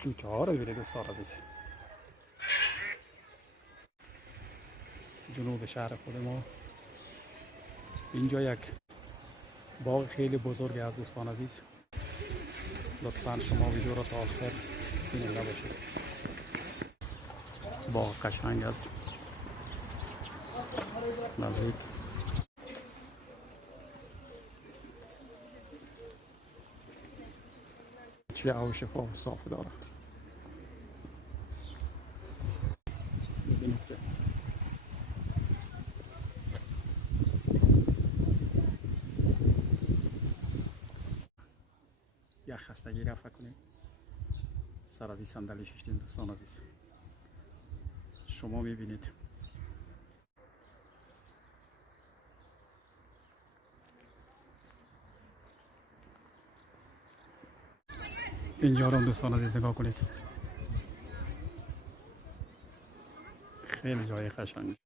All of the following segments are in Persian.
جوجه ها رو ببینید دوستان عزیز. جنوب شهر خود ما اینجا یک باغ خیلی بزرگ است دوستان عزیز. لطفاً شما ویدیو را تا آخر ببینید باشید. باغ قشنگ است، نزدیک چه هوا شفاف و صاف داره. ببینید یک خستگی رفع کنید، سر از این صندلی ششتین دوستان عزیز. شما میبینید اینجا رو دوستان عزیز نگاه کنید، خیلی جای قشنگ.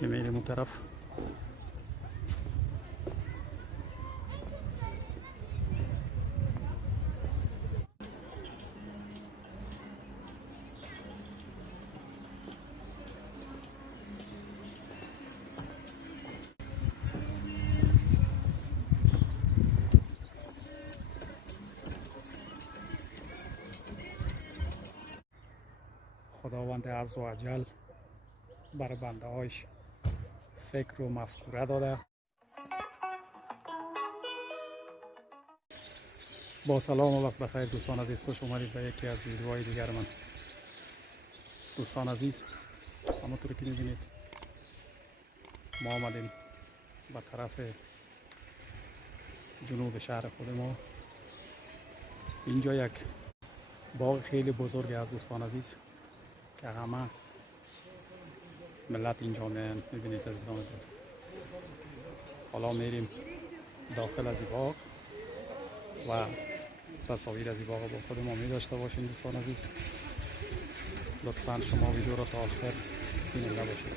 که میریم اون طرف خداوند عزوجل بر بنده هایش فکر و مفکوره داده. با سلام و وقت بخیر دوستان عزیز، خوش اومدید به یکی از ویدیوهای دیگر من. دوستان عزیز، همونطور که می‌بینید ما آمدیم به طرف جنوب شهر خود ما. اینجا یک باغ خیلی بزرگ است دوستان عزیز که همه ملت اینجا میان. می‌بینید عزیزان، حالا میریم داخل از این باغ و تصاویر از این باغ با خود ما می داشته باشیم دوستان عزیز. لطفاً شما ویدیو را تا آخر ببینید باشید.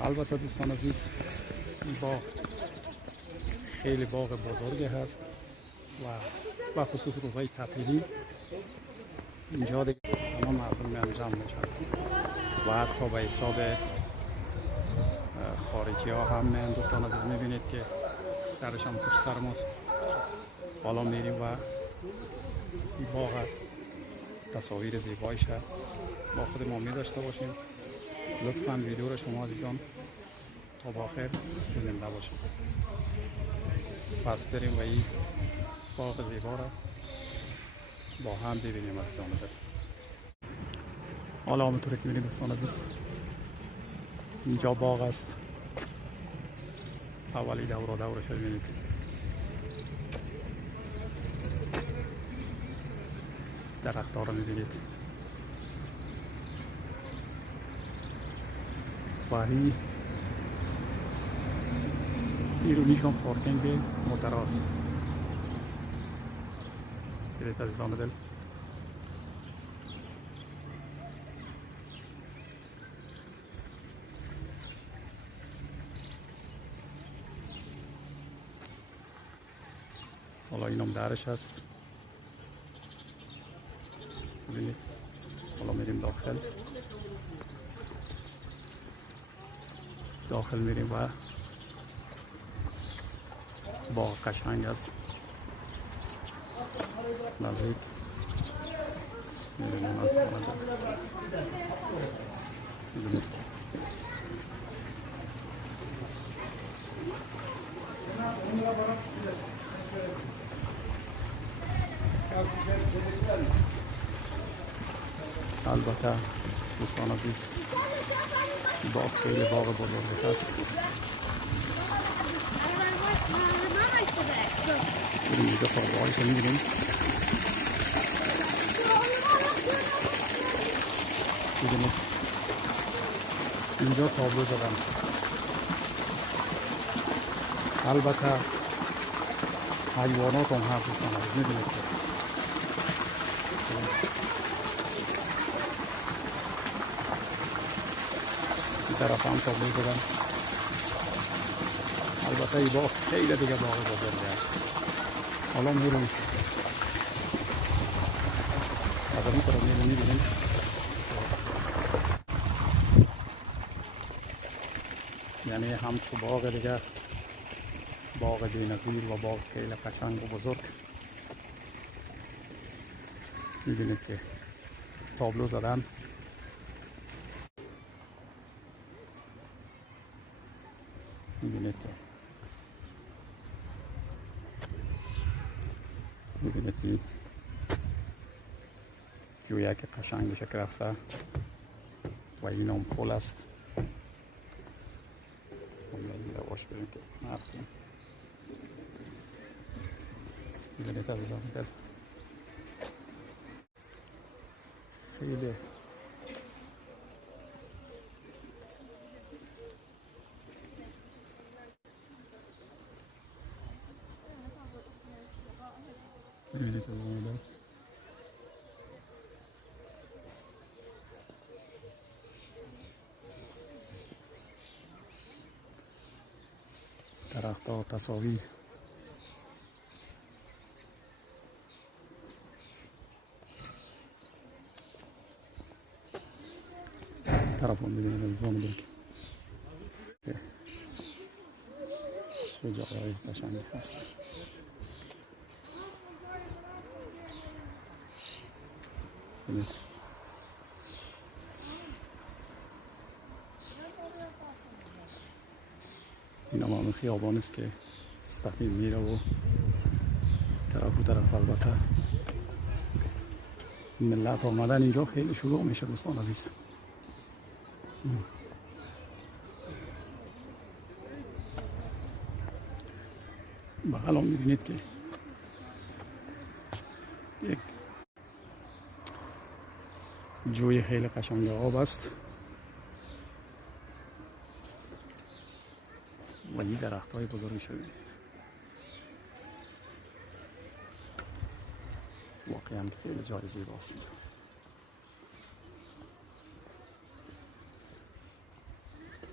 البته دوستان عزیز، این باغ خیلی باغ بزرگی هست و خصوص روزهای تعطیلی اینجا دیگه تمام مردم میان جمع میشن و حتی به حساب خارجی ها هم میان دوستان عزیز. میبینید که درش هم پشت سر ماست. حالا میریم و این باغ تصاویر زیبایش با خود ما می داشته باشیم. لطفاً ویدیو را شما عزیزان تا با آخر زنده باشید. پس بریم و این باغ زیبا را با هم ببینیم عزیزان. حالا همونطور که می‌بینید دوستان عزیز، اینجا باغ است. اولی دورش ببینید. درخت‌ها رو می‌بینید و این رو میشون پارکینگ موتراست. برید عزیزان دل. حالا اینم درش هست، ببینید. حالا میریم داخل میریم و باغ قشنگ است، نزدیک میریم اون البته دوستان عزیز، باغ خیلی باغ بزرگ است. بریم اینجا تابلوهایش رو می‌بینیم. اینجا تابلو زدن. البته حیوانات هم هست دوستان عزیز. میبینید که این طرف هم تابلو زدن. البته این باغ خیلی دیگه باغ بزرگی است. حالا میریم از این طرف میبینیم یعنی همچو باغ دیگه، باغ بی‌نظیر و باغ خیلی قشنگ و بزرگ. میبینید که تابلو زدن. میبینید که جویه که قشنگ بشه که رفته و این هم پل است. باش بریم که نفتیم. میبینید عزیزان دل خیلی میبینید عزیزان دل درخت ها تصاویر طرف هم میبینید عزیزان دل که چه جاهای قشنگی هست. ببینید این هم همه خیابان است که مستقیم میره و طرف و طرف البته ملت آمدن اینجا خیلی شلوغ میشه دوستان عزیز. بغل هم میبینید که یک جوی خیلی قشنگ آب است و این درخت های بزرگی شدید. واقعا خیلی جای زیباست اینجا.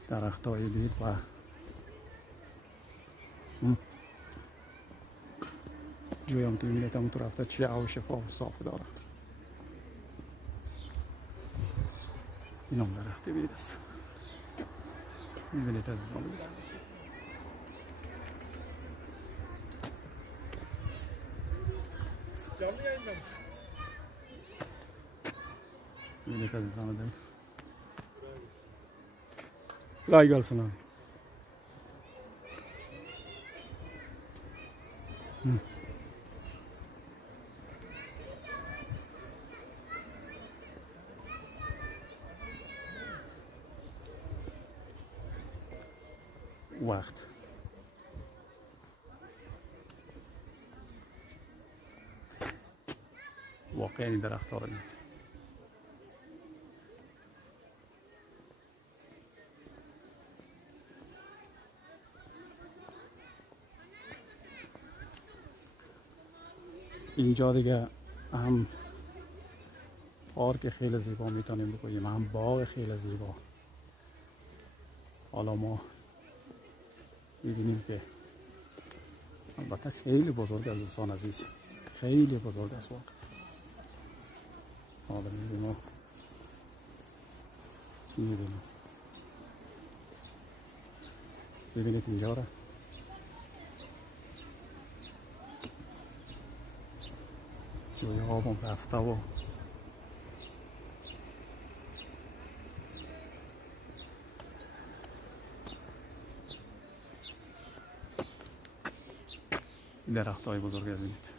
درخت های دید و جوی هم که میبینید همون تو رفته چه هوا شفاف و صاف داره. این هم درختی بید است. میبینید عزیزان میبینید عزیزان دل kolay gelsin abi. وقت واقعا این درخت ها رو دید. اینجا دیگه هم پارک خیلی زیبا میتونیم بگوییم، هم باغ خیلی زیبا. حالا ما میبینیم که البته خیلی بزرگ است دوستان عزیز، خیلی بزرگ است واقعا. حالا میبینیم ببینید اینجا را جوی آب هم رفته و درخت های بزرگ ببینید.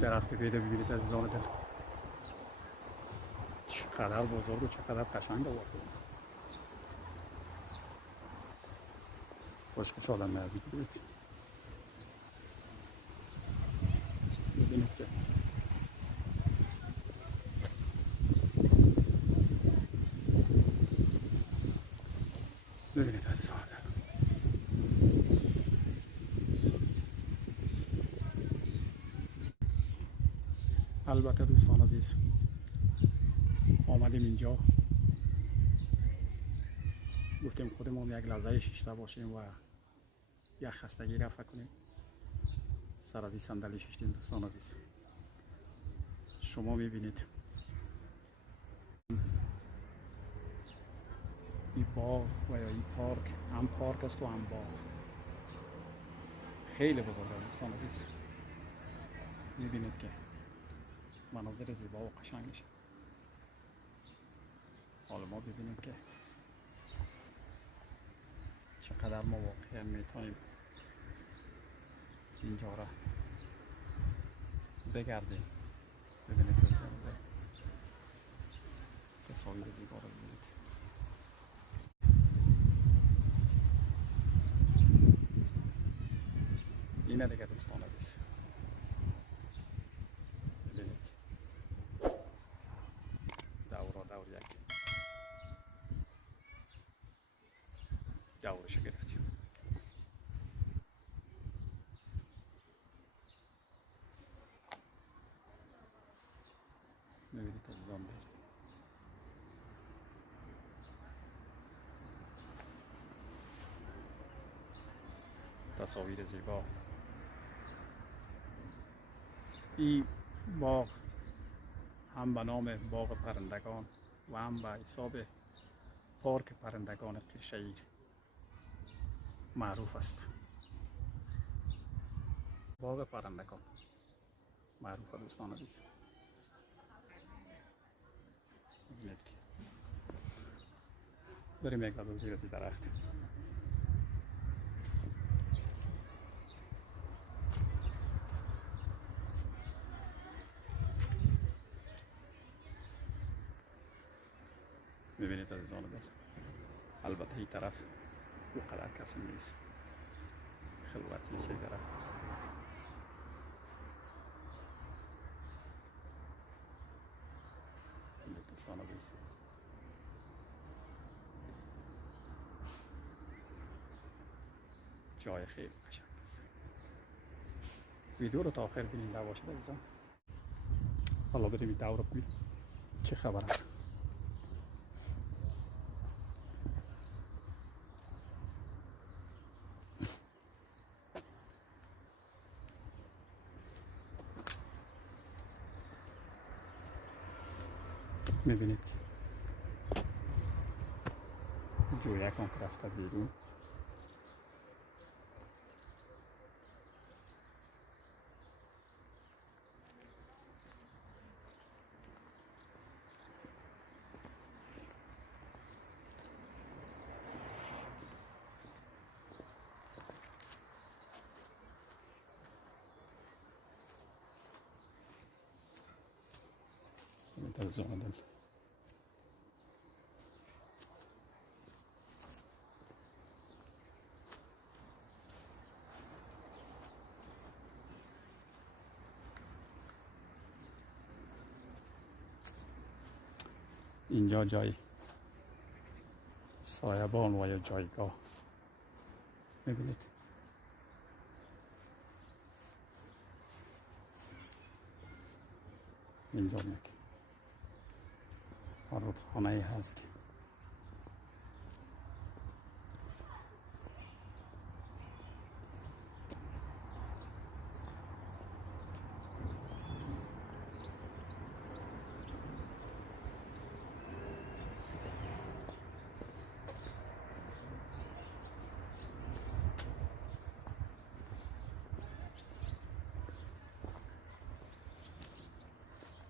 درخت پیدا ببینید عزیزان دل چقدر بزرگ و چقدر قشنگ آورده. خوش که آدم نزدیک بید ببینید که ببینید عزیزان. البته دوستان عزیز آمدیم اینجا گفتیم خودمون یک لحظه شیشته باشیم و یک خستگی رفع کنیم. سر از این صندلی شیشتیم دوستان عزیز. شما میبینید این باغ و یا این پارک هم پارک است و هم باغ خیلی بزرگ است دوستان عزیز. میبینید که مناظر زیبا و قشنگش. حالا ما ببینیم که چقدر ما واقعا میتونیم اینجا را بگردیم. ببینید تصاویر زیبا را ببینید. اینه دیگه دوستان عزیز. ببینید دور یک دورش گرفتیم. ببینید عزیزان تصاویر زیبا. این باغ هم به نام باغ پرندگان و هم به حساب پارک پرندگان قیرشهیر معروف است. باغ پرندگان معروف است دوستان عزیز. ببینید که بریم یک قدم زیر درخت. میبینید عزیزان دل. البته این طرف او قدر کسی نیست، خلوتی سه ذره. دوستان عزیز جای خیلی قشنگ است. ویدیو رو تا آخر ببینید نباشید عزیزان. حالا بریم این دور کنیم چه خبر است. میبینید جویکان که رفته بیرون. تلویزیون دل اینجا جای سایبان و یا جایگاه. میبینید اینجا یک رودخانه هست.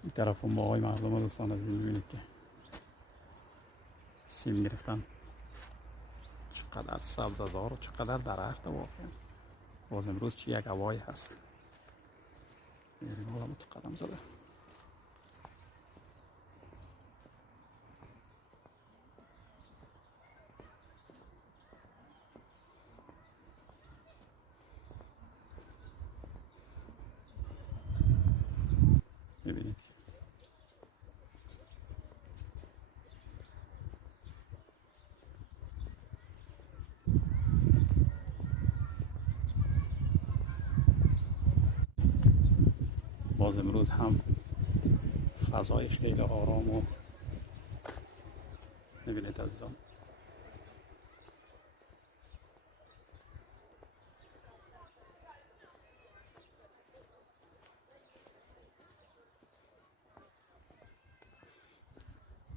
این طرف هم باقای مردم دوستان از میبینید که سیم گرفتن. چقدر سبززار و چقدر درخت واقعا. باز امروز چی یک هوایی هست. میریم حالا تو قدم زده. از امروز هم فضای خیلی آرام و میبینید عزیزان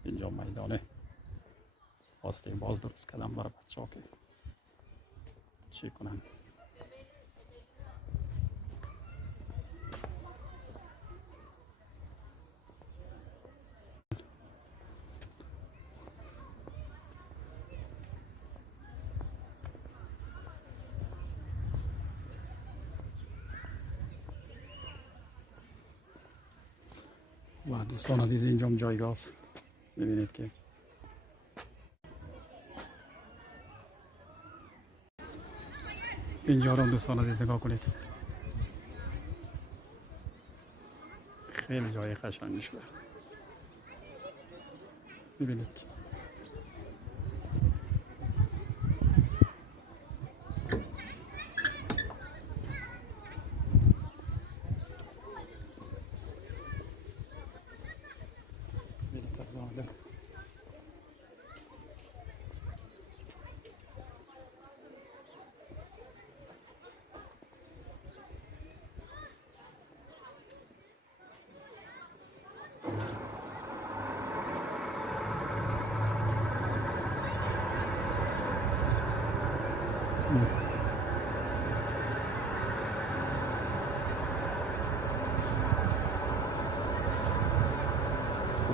اینجا میدانه باز درست کردم برای بچه ها که چی کنن. و دوستان عزیز اینجا جایگاه است. میبینید که اینجا رو دوستان عزیز نگاه کنید، خیلی جای قشنگی شده. میبینید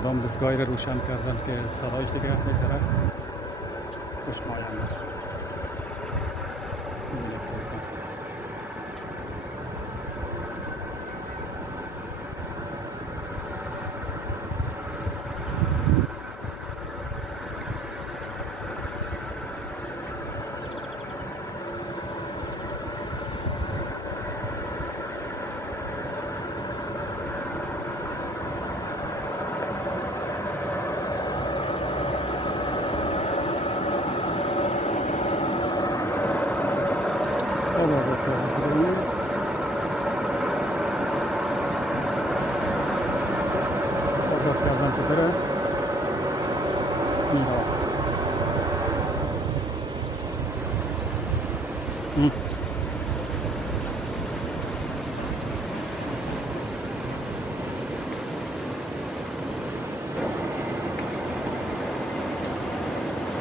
کدام دستگاهی رو روشن کردن که صدایش دیگه میذاره خوشمایند است. آزاد کردن که بره اینجا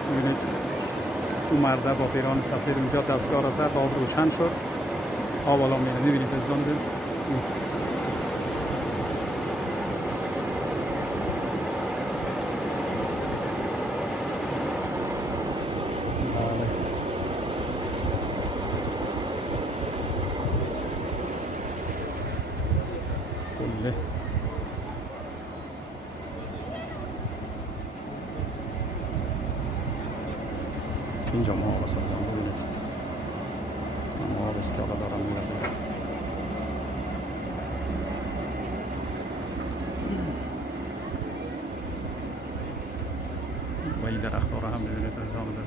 میبینید اون مرده با پیران سفید اونجا دستگاه را زد، آب روشن شد، آب بالا میره. میبینید عزیزان کله اینجا ما بس از آن ببینید ما بس که آقا دارم میرم و این درخت ها را هم ببینید از آمده.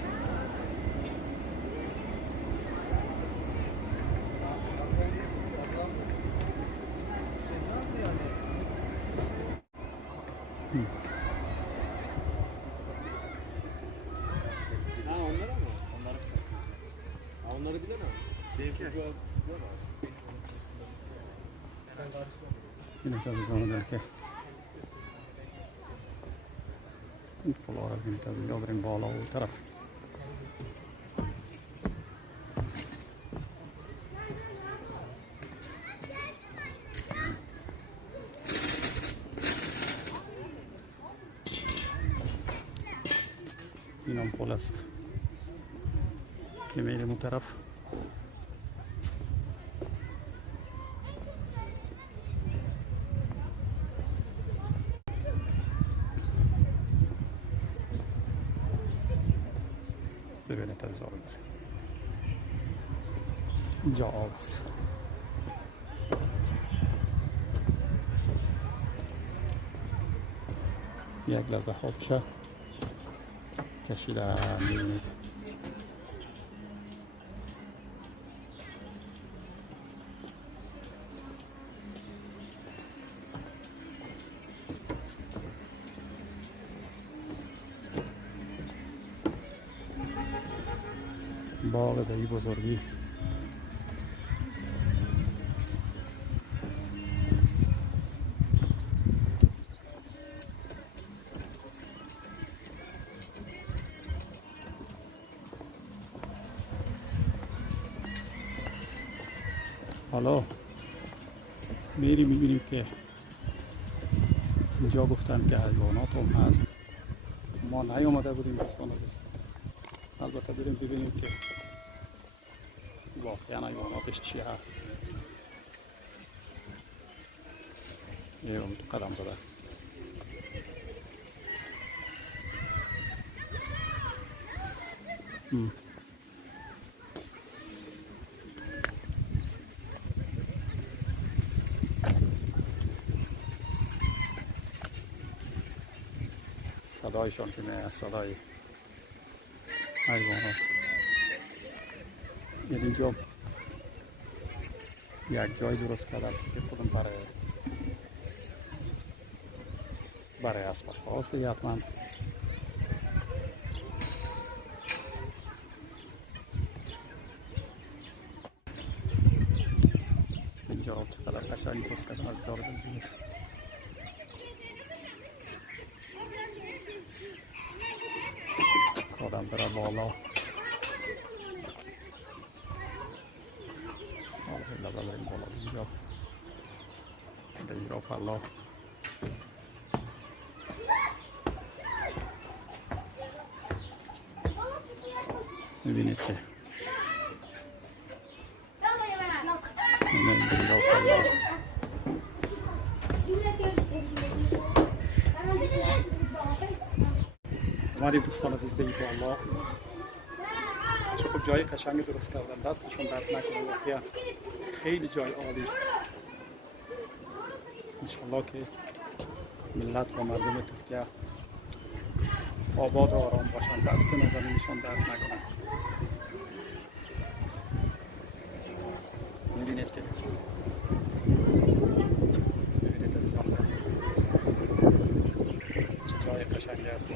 Onları bilemem. Yine tabii sonra belki Polara yine tabii yolların bağlı olduğu taraf. اینم پل است که میریم اون طرف. ببینید از آب اینجا آب است. یک لحظه آبشه کشیدن میبینید. باغ به این بزرگی. حالا میریم میبینیم که اینجا گفتن که حیوانات هم هست. ما نیامده بودیم دوستان عزیز. البته بریم ببینیم که واقعا حیواناتش چی هست. ایوم تو قدم زده. صدایشان که نه صدای حیوانات. یعنی اینجا یک جای درست کردم که خودم برای اسباب هاست دیگه حتما. اینجا رو چقدر قشنگ درست کردم از زار ببینید. آدم بره بالا. حالا بریم بالا اینجا. اینجا بالا. میبینید که اینجا بالا. اومدیم دوستان عزیز دیگه بالا. چه جای قشنگی درست کردن. دستشون درد نکنه. واقعا خیلی جای عالی است. انشالله که ملت و مردم ترکیه آباد و آرام باشن. دست نزنینشون درد نکنه. میبینید که میبینید عزیزان چه جای قشنگی است.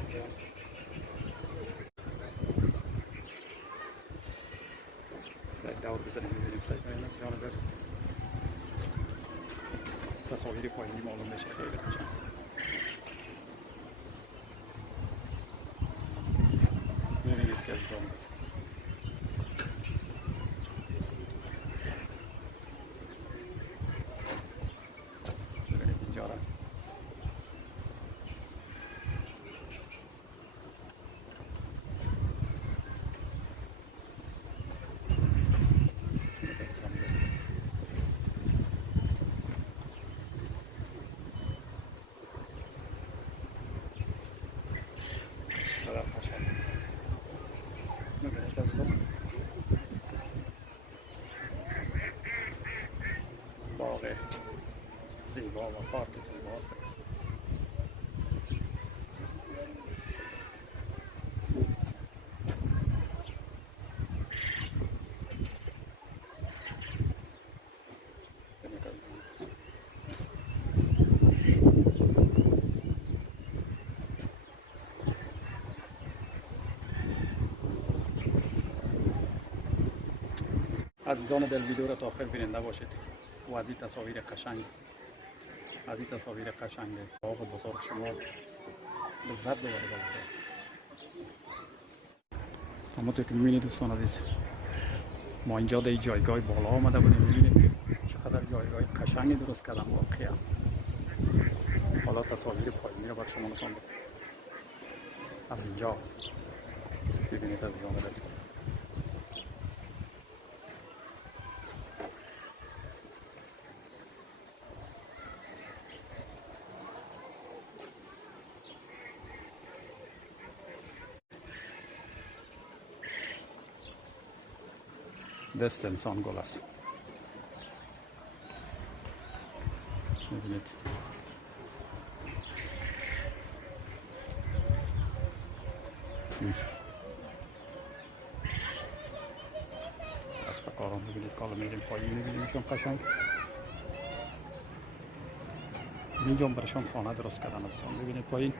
دور بزنیم میبینیم سعی نزدیان در تصاویر پایینی معلوم بشه. خیلی قشنگ. میبینید که عزیزان است. میبینید اینجا را باغ زیبا و پارک زیباست. عزیزان دل ویدیو را تا آخر بیننده باشید و از این تصاویر قشنگ باغ بزرگ شما لذت ببرید. همونطور که میبینید دوستان عزیز ما اینجا در جایگاه بالا آمده بودیم. میبینید که چقدر جایگاه قشنگی درست کردن واقعا. حالا تصاویر پایینی را بر شما نشان میدم. از اینجا ببینید عزیزان دل. دست انسان گل است. می‌بینید اسب کاران می‌بینید کالا میریم پایین می‌بینیمشون قشنگ. اینجا برشان خانه درست کردن عزیزان. می‌بینید پایین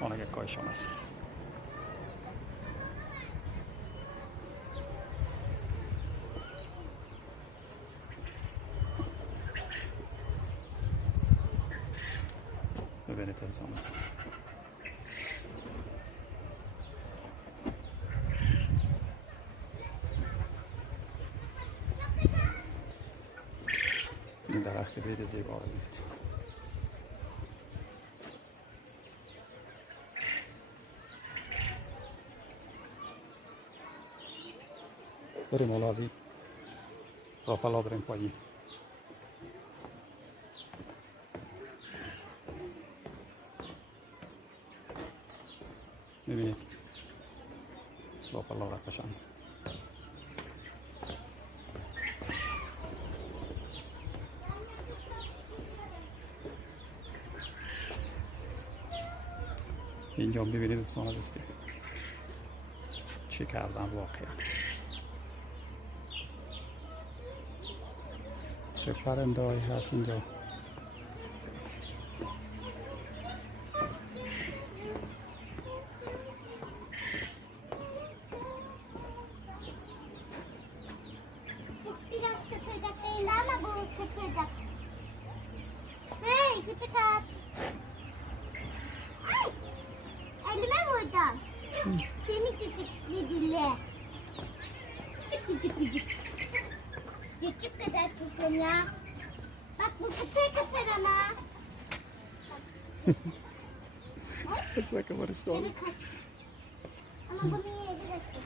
خانه کایشان است. ببینید عزیزان. این درخت بید زیبا رو ببینید. بریم حالا از این راپلا بریم پایین. ببینید راپلا را قشنگ. اینجا ببینید دوستان عزیز که چه کردن واقعا. چه پرنده هایی هست اینجا. Biraz kötürdek değil ama bu kötürdek. Hey küçük at. Ay! Elime vurdun. Seni küçük dille. Küçük. Küçük kadar kızım ya. Bak bu kıtır ama. It's like a what is Geri kaç. Ama bunu yiyebilirsin.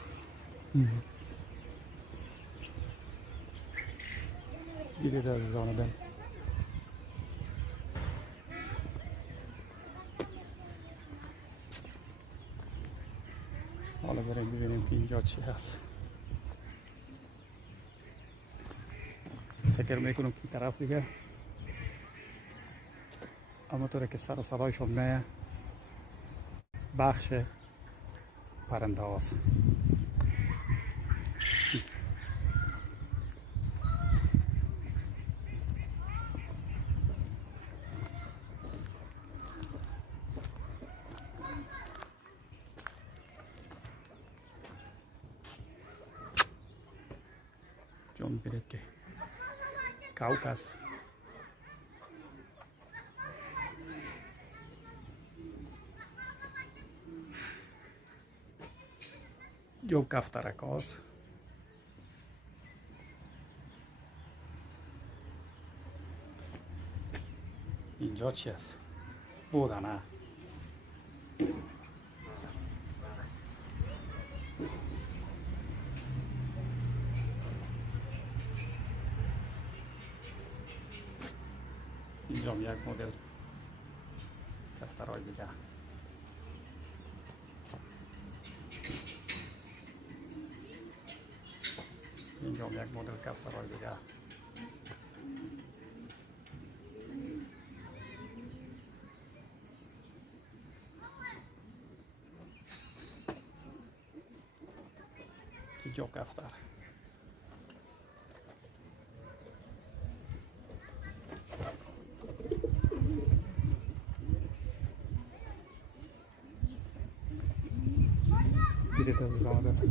Gidید عزیزان دل. حالا بریم ببینیم که اینجا چی هست. فکر میکنم که این طرف دیگه اما طوره که سر و صدایشون میه بخش پرنده هاست. جون برید که کاوکاس جو کفترک هاست. اینجا چی هست؟ بودنه اینجا هم یک مدل کفترهای دیگه. اینجا هم یک مدل کفترهای دیگه. اینجا کفتر. دیدید عزیزان دل.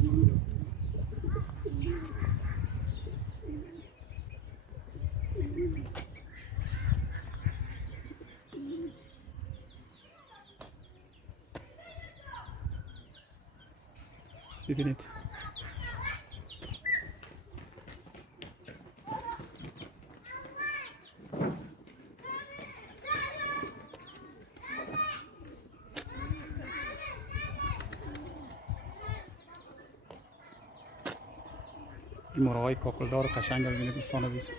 ببینید این مرغای کاکلدار قشنگ رو ببینید دوستان عزیز.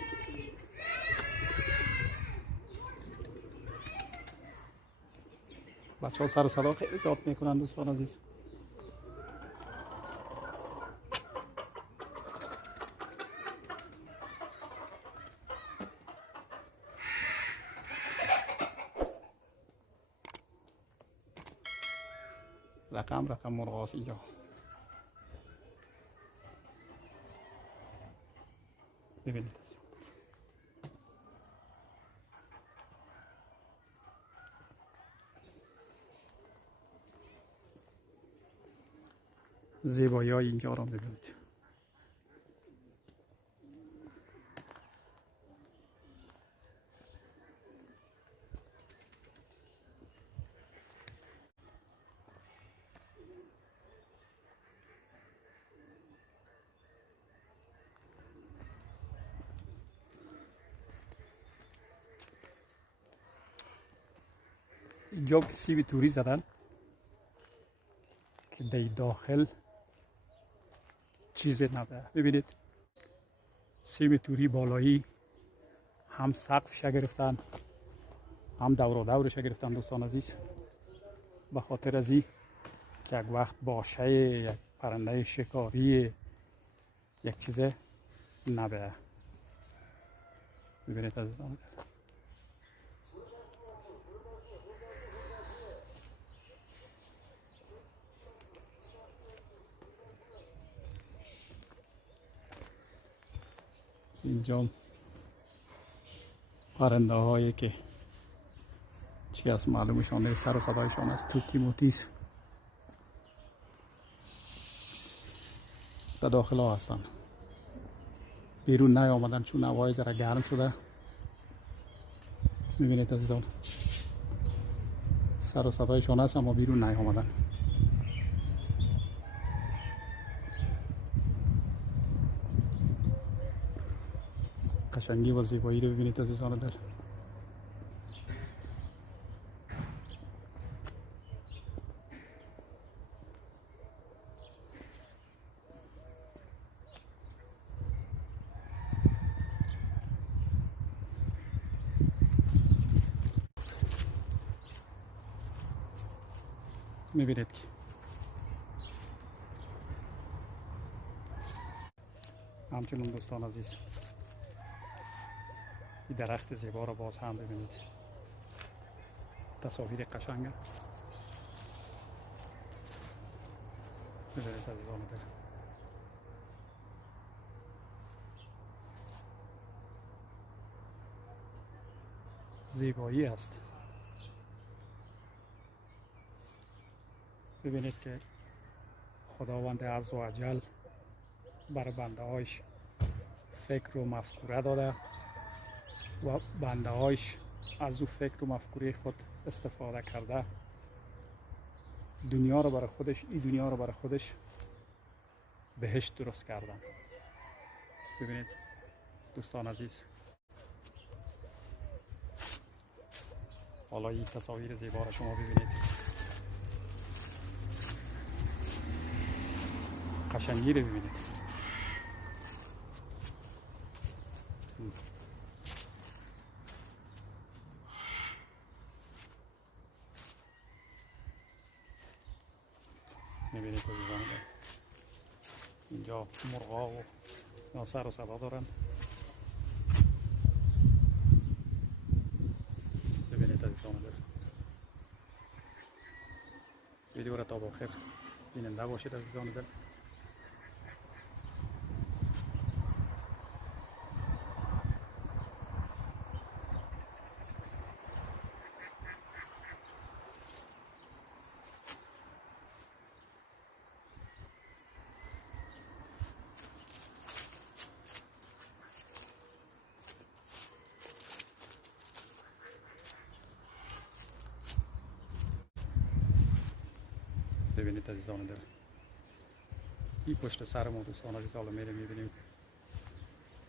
بچه ها سر و صدا خیلی زیاد میکنن دوستان عزیز. رقم مرغ هاست اینجا. ببینید زیبایی های اینجا رو ببینید. اینجا سیب توری زدن که در داخل چیز نبوده. ببینید سیب توری بالایی هم سقفش گرفتن هم دور و دورش گرفتن دوستان عزیز، به خاطر از این که یک وقت باشه یک پرنده شکاری یک چیز نبه. ببینید عزیزان اینجا پرنده هایی که چی از معلومشان نیست، سر و صدایشان از توتی موتیست در داخل ها هستن، بیرون نیامدن چون هوای ذره گرم شده. میبینید عزیزان سر و صدایشان هست اما بیرون نیامدن. قشنگی و زیبایی رو ببینید عزیزان دل. میبینید که همچنین دوستان عزیز این درخت زیبا را باز هم ببینید، تصاویر قشنگه. ببینید عزیزان دل زیبایی است. ببینید که خداوند عزوجل بر بنده هایش فکر و مفکوره داده و بنده هایش از او فکر و مفکوره خود استفاده کرده دنیا رو برای خودش، این دنیا رو برای خودش بهشت درست کردن. ببینید دوستان عزیز، حالا این تصاویر زیبا را شما ببینید، قشنگی رو ببینید. میبینید عزیزان اینجا مرغا و سر و صدا دارن. ببینید عزیزان دل ویدیو را تا با خیر بیننده باشید عزیزان دل. ببینید عزیزان دل این پشت سر ما دوستان عزیز حالا میریم میبینیم.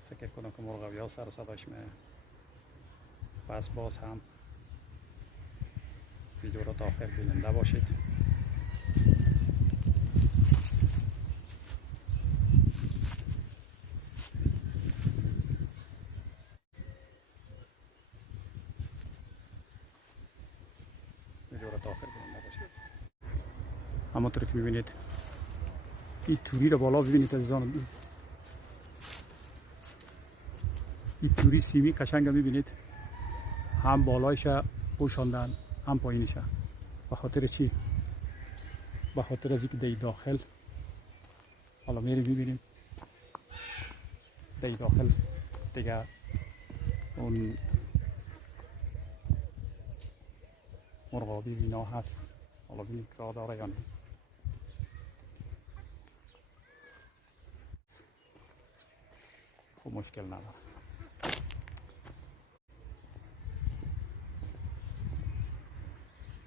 فکر کنم که مرغابی ها سر و صداش میه. پس باز هم ویدیو را تا آخر بیننده باشید. ویدیو را تا آخر بیننده باشید. همونطور که میبینید این توری رو بالا ببینید عزیزان، این توری سیمی قشنگ میبینید، هم بالایش پوشاندن هم پایینش. به خاطر چی؟ به خاطر از اینکه در داخل حالا میریم میبینیم در داخل دیگه اون مرغابی بینا هست. حالا ببینید راه داره یا نه. خب مشکل نداره.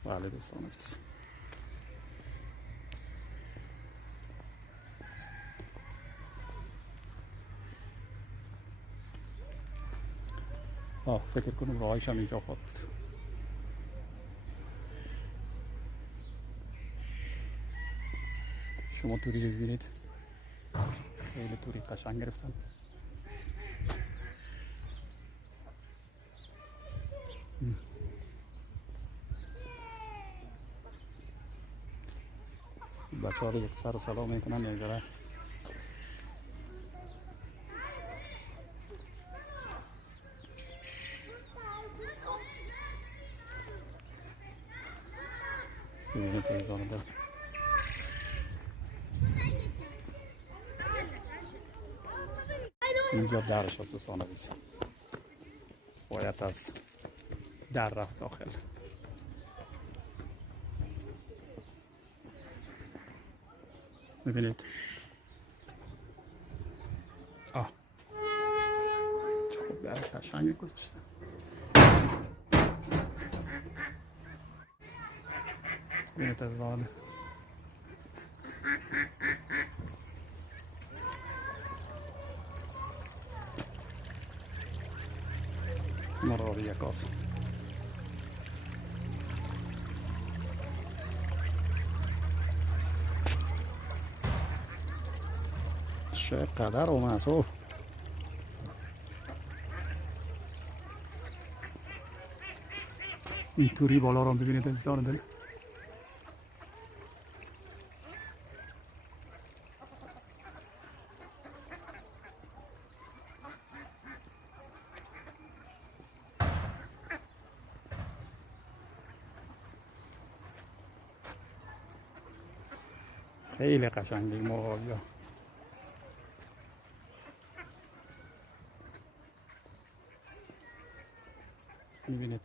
بله دوستان عزیز فکر کنم راهش هم اینجا خود شما توری رو ببینید، خیلی توری قشنگ گرفتن. بچه ها رو یک سر و سلام میکنن یک ذره ببینید عزیزان دل. اینجا درش هست دوستان عزیز، باید از در رفت داخل. میبینید چه خوب در قشنگ گذاشتن. ببینید از داخل مرغابی یکاس. چقدر اومد او. این توری بالا رو ببینید عزیزان دل. خیلی قشنگی مرغابی ها. میبینید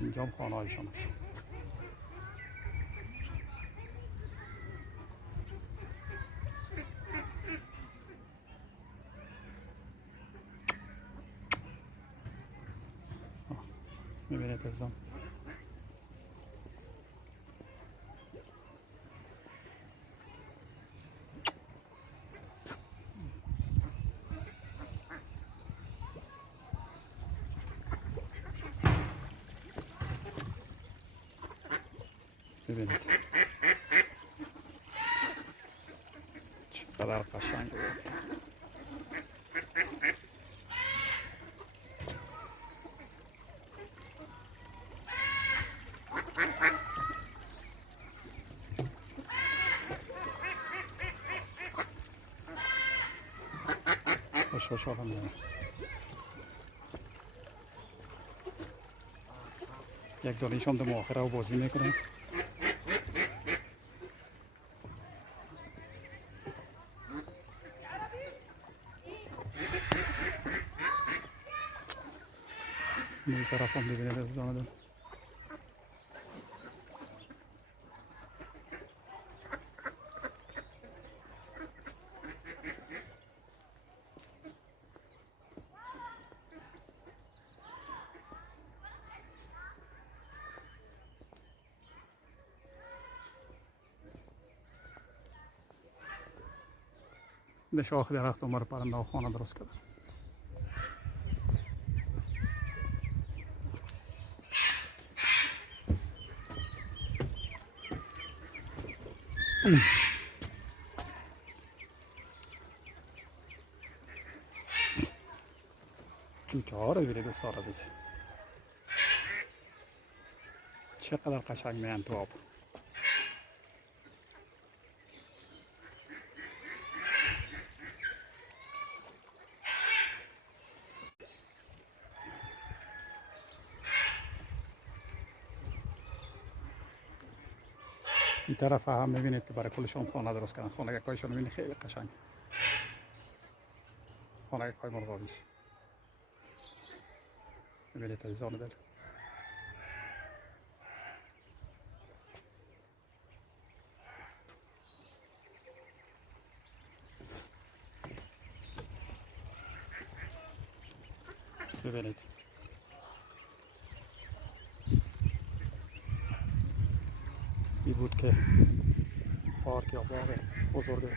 اینجا هم خانه هایشان هست. میبینید عزیزان ببینید چقدر قشنگ بود. خوشحال هم یک دانیش هم در مؤخره رو بازی میکنن. این طرف هم ببینید از دانه به شاخ درخت عمر پرنده و خانه درست کرده. چوچه ها رو ببینید دوستان عزیز، چقدر قشنگ میان تو آب. این طرف هم میبینید که برای خودشون خانه درست کردن. خانه کایشون میبینید خیلی قشنگ، خانه کای مرغابی است. میبینید عزیزان دل ببینید این بود که پارک یا باغ بزرگ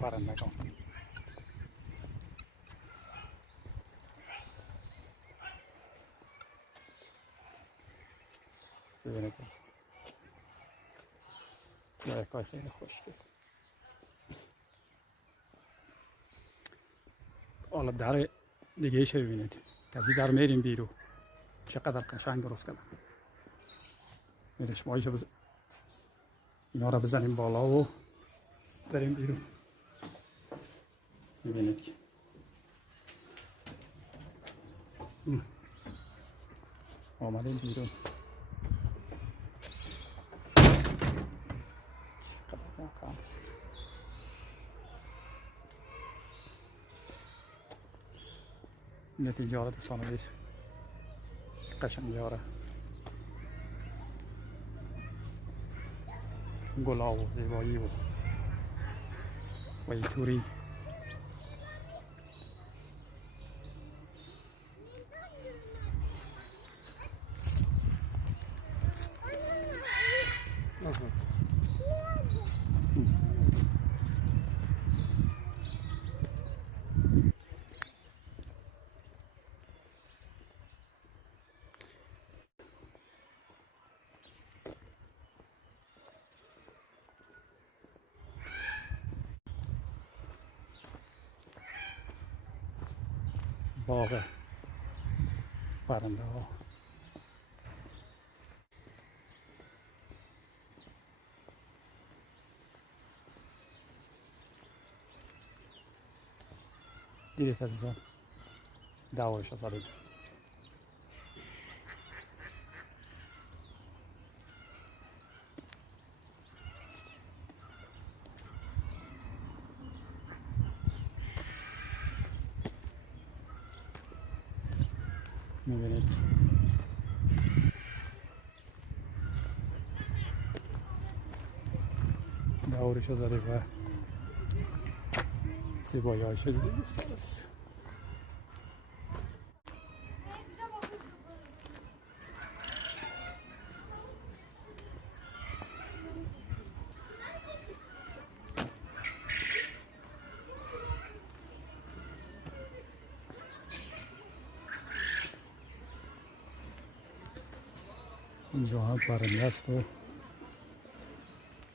پرندگان. ببینید جایکای خیلی خوشگل. حالا در دیگه ایش ببینید که از این در میریم بیرون چقدر قشنگ درست کردن. میرش ما اینا را بزنیم بالا و بریم بیرون. میبینید که آمدیم بیرون. نتیجه ها دوستان عزیز قشنگ یاره گلا و زیبایی و اینطوری باغ پرنده ها. دیدید عزیزان دوایش زدید. میبینید دورش زده و زیبایی های شدید دوستان است. اینجا هم پرنده است و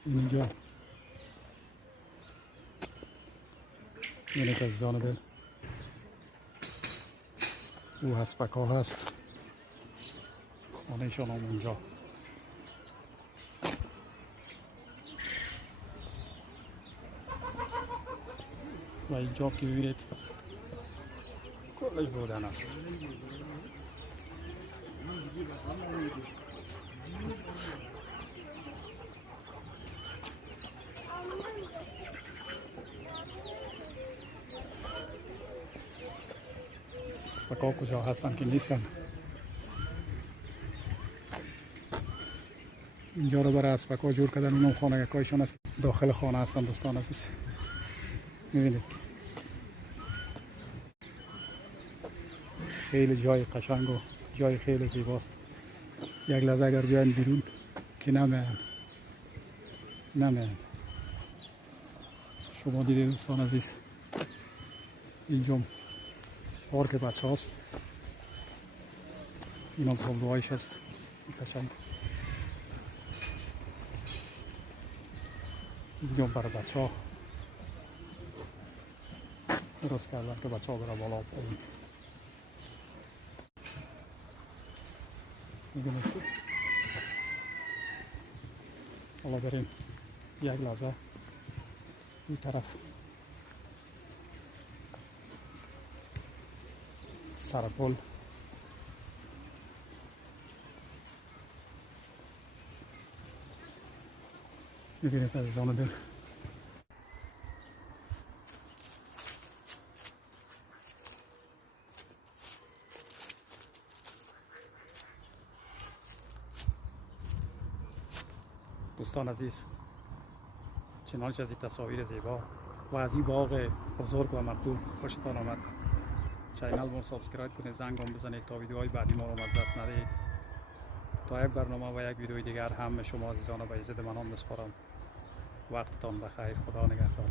اینجا یعنی عزیزان دل او اسپک ها هست. خانه شان هم اونجا و اینجا که ببینید کلش بودن است. اسپک‌ها کجا هستن که نیستن. اینجا رو برای اسپک‌ها جور کردن. اونم خانه‌هایشان است. داخل خانه هستن دوستان عزیز. می‌بینید خیلی جای قشنگ و جای خیلی زیباست. یک لحظه اگر بیاین بیرون که نمیان. شما دیدید دوستان عزیز اینجا پارک بچه هاست. این هم تابلوهایش هست قشنگ. اینجا برای بچه ها درست کردن که بچه ها برای بالا پایین. می‌بینید که حالا بریم یک لحظه این طرف سرپل می‌بینید عزیزان دل دوستان عزیز چنانچه از این تصاویر زیبا و از این باغ بزرگ و مردم خوشتان آمد. چینل ما سابسکرایب کنید، زنگ هم بزنید تا ویدیوهای بعدی ما رو از دست ندهید. تا یک برنامه و یک ویدیوی دیگر هم شما عزیزان به عزت من هم میسپارم. وقتتان بخیر. خدا نگهدار.